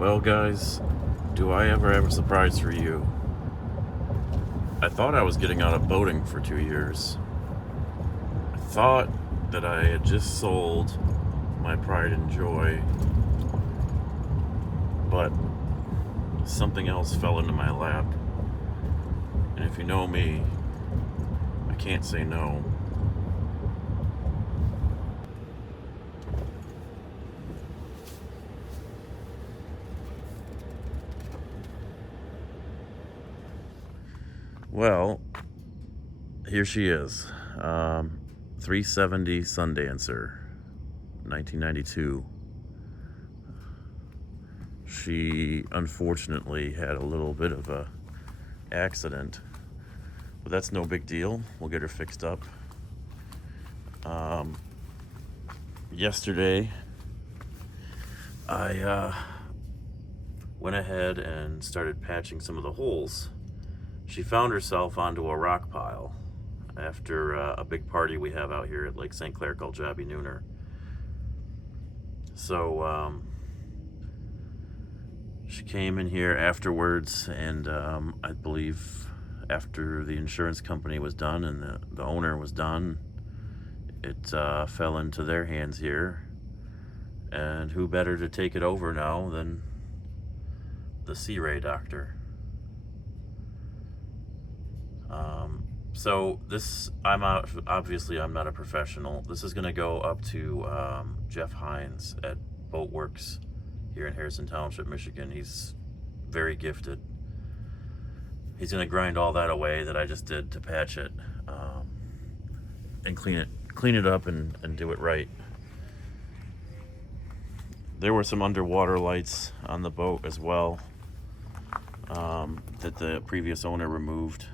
Well, guys, do I ever have a surprise for you? I thought I was getting out of boating for 2 years. I thought that I had just sold my pride and joy, but something else fell into my lap. And if you know me, I can't say no. Well, here she is. 370 Sundancer, 1992. She unfortunately had a little bit of a accident, but that's no big deal. We'll get her fixed up. Yesterday, I went ahead and started patching some of the holes. She found herself onto a rock pile after a big party we have out here at Lake St. Clair called Jobby Nooner. So she came in here afterwards, and I believe after the insurance company was done and the owner was done, it fell into their hands here. And who better to take it over now than the Sea Ray doctor? So this, obviously I'm not a professional. This is going to go up to Jeff Hines at Boatworks here in Harrison Township, Michigan. He's very gifted. He's going to grind all that away that I just did to patch it, and clean it up and do it right. There were some underwater lights on the boat as well, that the previous owner removed,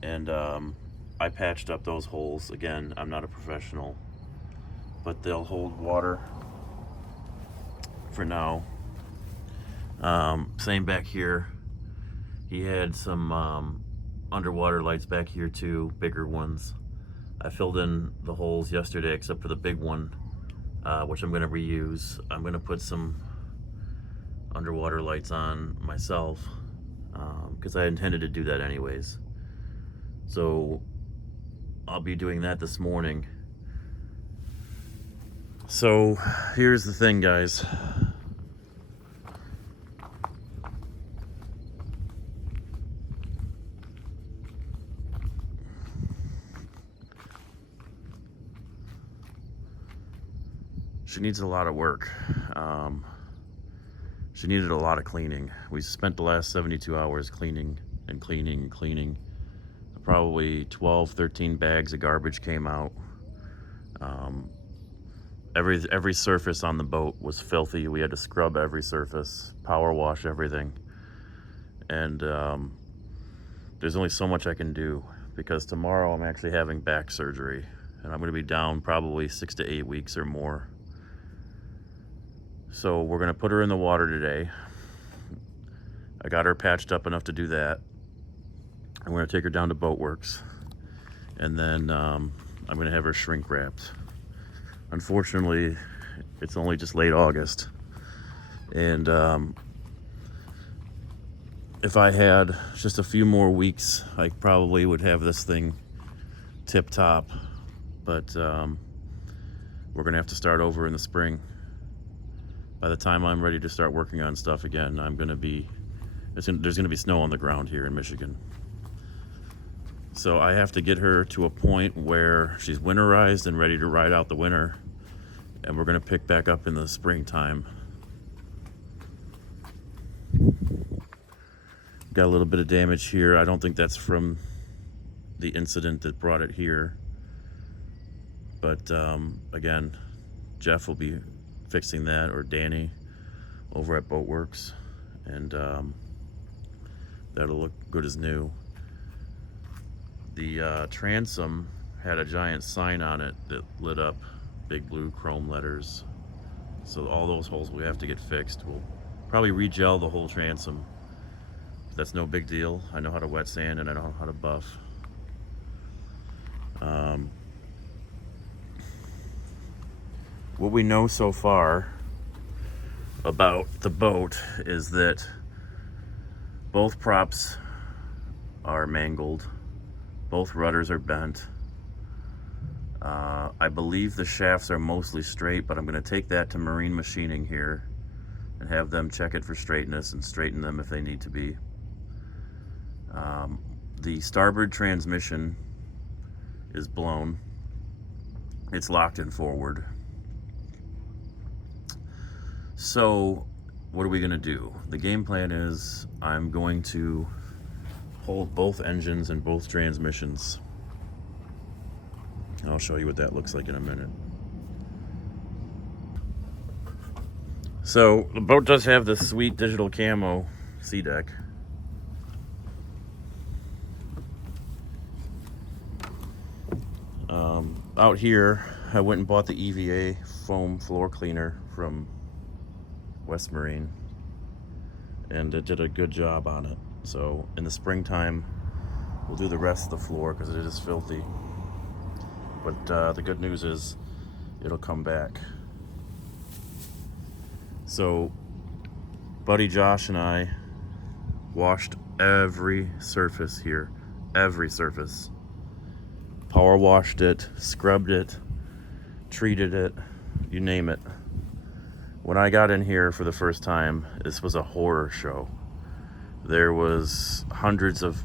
and I patched up those holes. Again, I'm not a professional, but they'll hold water for now. Same back here. He had some underwater lights back here too, bigger ones. I filled in the holes yesterday except for the big one, which I'm going to reuse. I'm going to put some underwater lights on myself, because I intended to do that anyways. So I'll be doing that this morning. So here's the thing, guys. She needs a lot of work. She needed a lot of cleaning. We spent the last 72 hours cleaning and cleaning and cleaning. Probably 12, 13 bags of garbage came out. Every surface on the boat was filthy. We had to scrub every surface, power wash everything. And there's only so much I can do, because tomorrow I'm actually having back surgery, and I'm going to be down probably 6 to 8 weeks or more. So we're going to put her in the water today. I got her patched up enough to do that. I'm going to take her down to Boatworks, and then I'm going to have her shrink wrapped. Unfortunately, it's only just late August, and if I had just a few more weeks, I probably would have this thing tip top, but we're going to have to start over in the spring. By the time I'm ready to start working on stuff again, there's going to be snow on the ground here in Michigan. So I have to get her to a point where she's winterized and ready to ride out the winter, and we're going to pick back up in the springtime. Got a little bit of damage here. I don't think that's from the incident that brought it here, but again, Jeff will be fixing that, or Danny over at Boatworks, and that'll look good as new. The transom had a giant sign on it that lit up, big blue chrome letters. So all those holes we have to get fixed. We'll probably re-gel the whole transom. That's no big deal. I know how to wet sand and I know how to buff. What we know so far about the boat is that both props are mangled, both rudders are bent. I believe the shafts are mostly straight, but I'm going to take that to marine machining here and have them check it for straightness and straighten them if they need to be. The starboard transmission is blown. It's locked in forward. So what are we going to do? The game plan is I'm going to hold both engines and both transmissions. I'll show you what that looks like in a minute. So the boat does have this sweet digital camo sea deck. Out here, I went and bought the EVA foam floor cleaner from West Marine, and it did a good job on it. So in the springtime, we'll do the rest of the floor because it is filthy. But the good news is it'll come back. So buddy Josh and I washed every surface here, every surface. Power washed it, scrubbed it, treated it, you name it. When I got in here for the first time, this was a horror show. There was hundreds of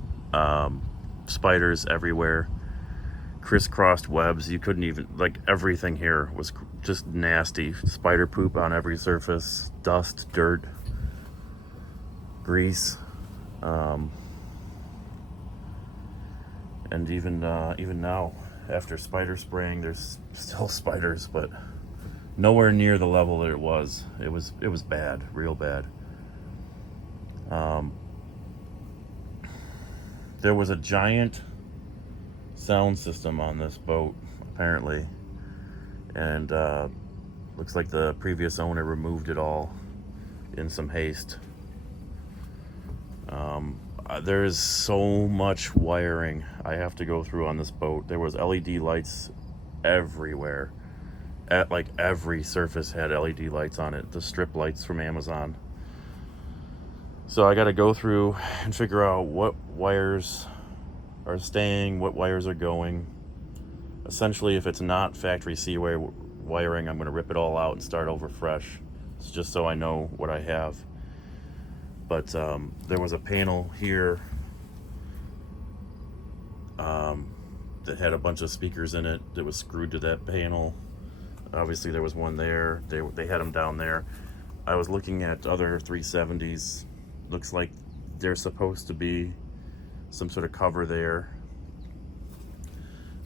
spiders everywhere, crisscrossed webs. You couldn't even, like, everything here was just nasty. Spider poop on every surface, dust, dirt, grease. And even now, after spider spraying, there's still spiders, but nowhere near the level that it was. It was bad, real bad. There was a giant sound system on this boat, apparently, and looks like the previous owner removed it all in some haste. There is so much wiring I have to go through on this boat. There was LED lights everywhere. At like every surface had LED lights on it, the strip lights from Amazon. So I got to go through and figure out what wires are staying, what wires are going. Essentially, if it's not factory C-way wiring, I'm going to rip it all out and start over fresh. It's just so I know what I have. But there was a panel here that had a bunch of speakers in it that was screwed to that panel. Obviously there was one there. They had them down there. I was looking at other 370s. Looks like there's supposed to be some sort of cover there.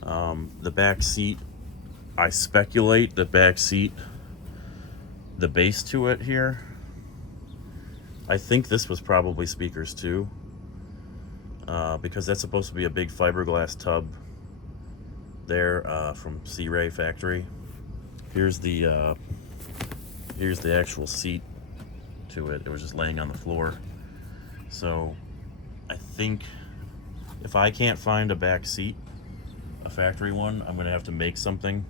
The back seat, I speculate the back seat, the base to it here, I think this was probably speakers too, because that's supposed to be a big fiberglass tub there from C-Ray factory. Here's the actual seat to it. It was just laying on the floor. So I think if I can't find a back seat, a factory one, I'm gonna have to make something,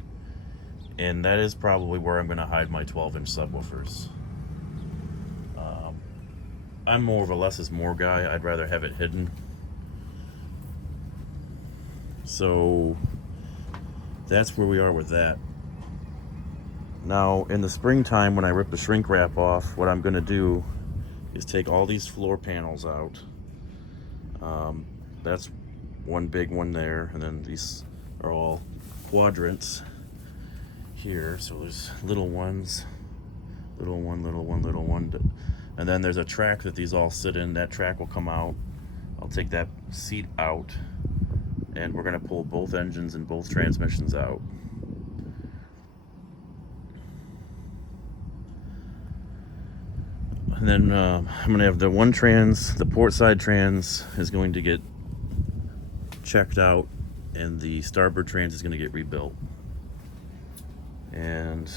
and that is probably where I'm gonna hide my 12-inch subwoofers. I'm more of a less is more guy. I'd rather have it hidden. So that's where we are with that. Now in the springtime, when I rip the shrink wrap off, what I'm gonna do is take all these floor panels out. That's one big one there, and then these are all quadrants here. So there's little ones, little one, little one, little one. And then there's a track that these all sit in. That track will come out. I'll take that seat out, and we're gonna pull both engines and both transmissions out. And then I'm gonna have the one trans, the port side trans is going to get checked out, and the starboard trans is gonna get rebuilt. And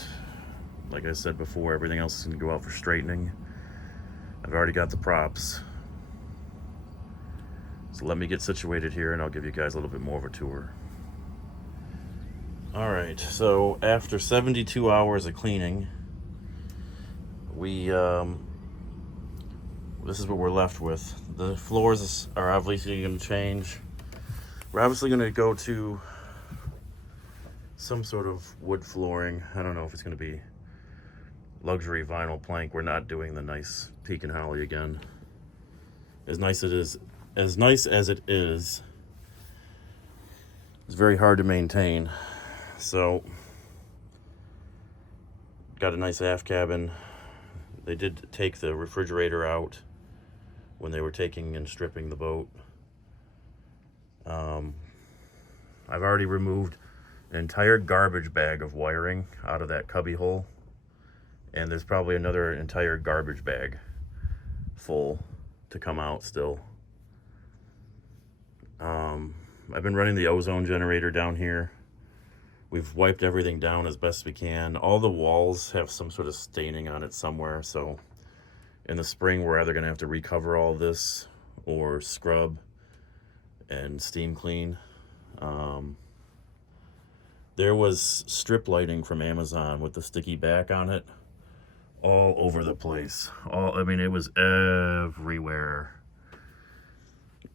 like I said before, everything else is gonna go out for straightening. I've already got the props. So let me get situated here and I'll give you guys a little bit more of a tour. Alright, so after 72 hours of cleaning, this is what we're left with. The floors are obviously going to change. We're obviously going to go to some sort of wood flooring. I don't know if it's going to be luxury vinyl plank. We're not doing the nice Peak and Holly again. As nice as it is, it's very hard to maintain. So, got a nice aft cabin. They did take the refrigerator out when they were taking and stripping the boat. I've already removed an entire garbage bag of wiring out of that cubby hole, and there's probably another entire garbage bag full to come out still. I've been running the ozone generator down here. We've wiped everything down as best we can. All the walls have some sort of staining on it somewhere, so in the spring we're either going to have to recover all this or scrub and steam clean. There was strip lighting from Amazon with the sticky back on it all over the place. I mean, it was everywhere.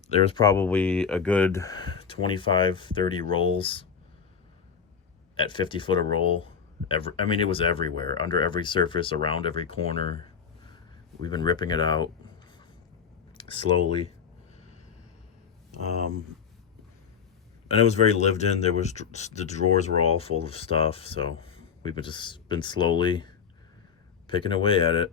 There's probably a good 25-30 rolls at 50 foot a roll. I mean, it was everywhere, under every surface, around every corner. We've been ripping it out slowly. And it was very lived in. The drawers were all full of stuff, so we've just been slowly picking away at it.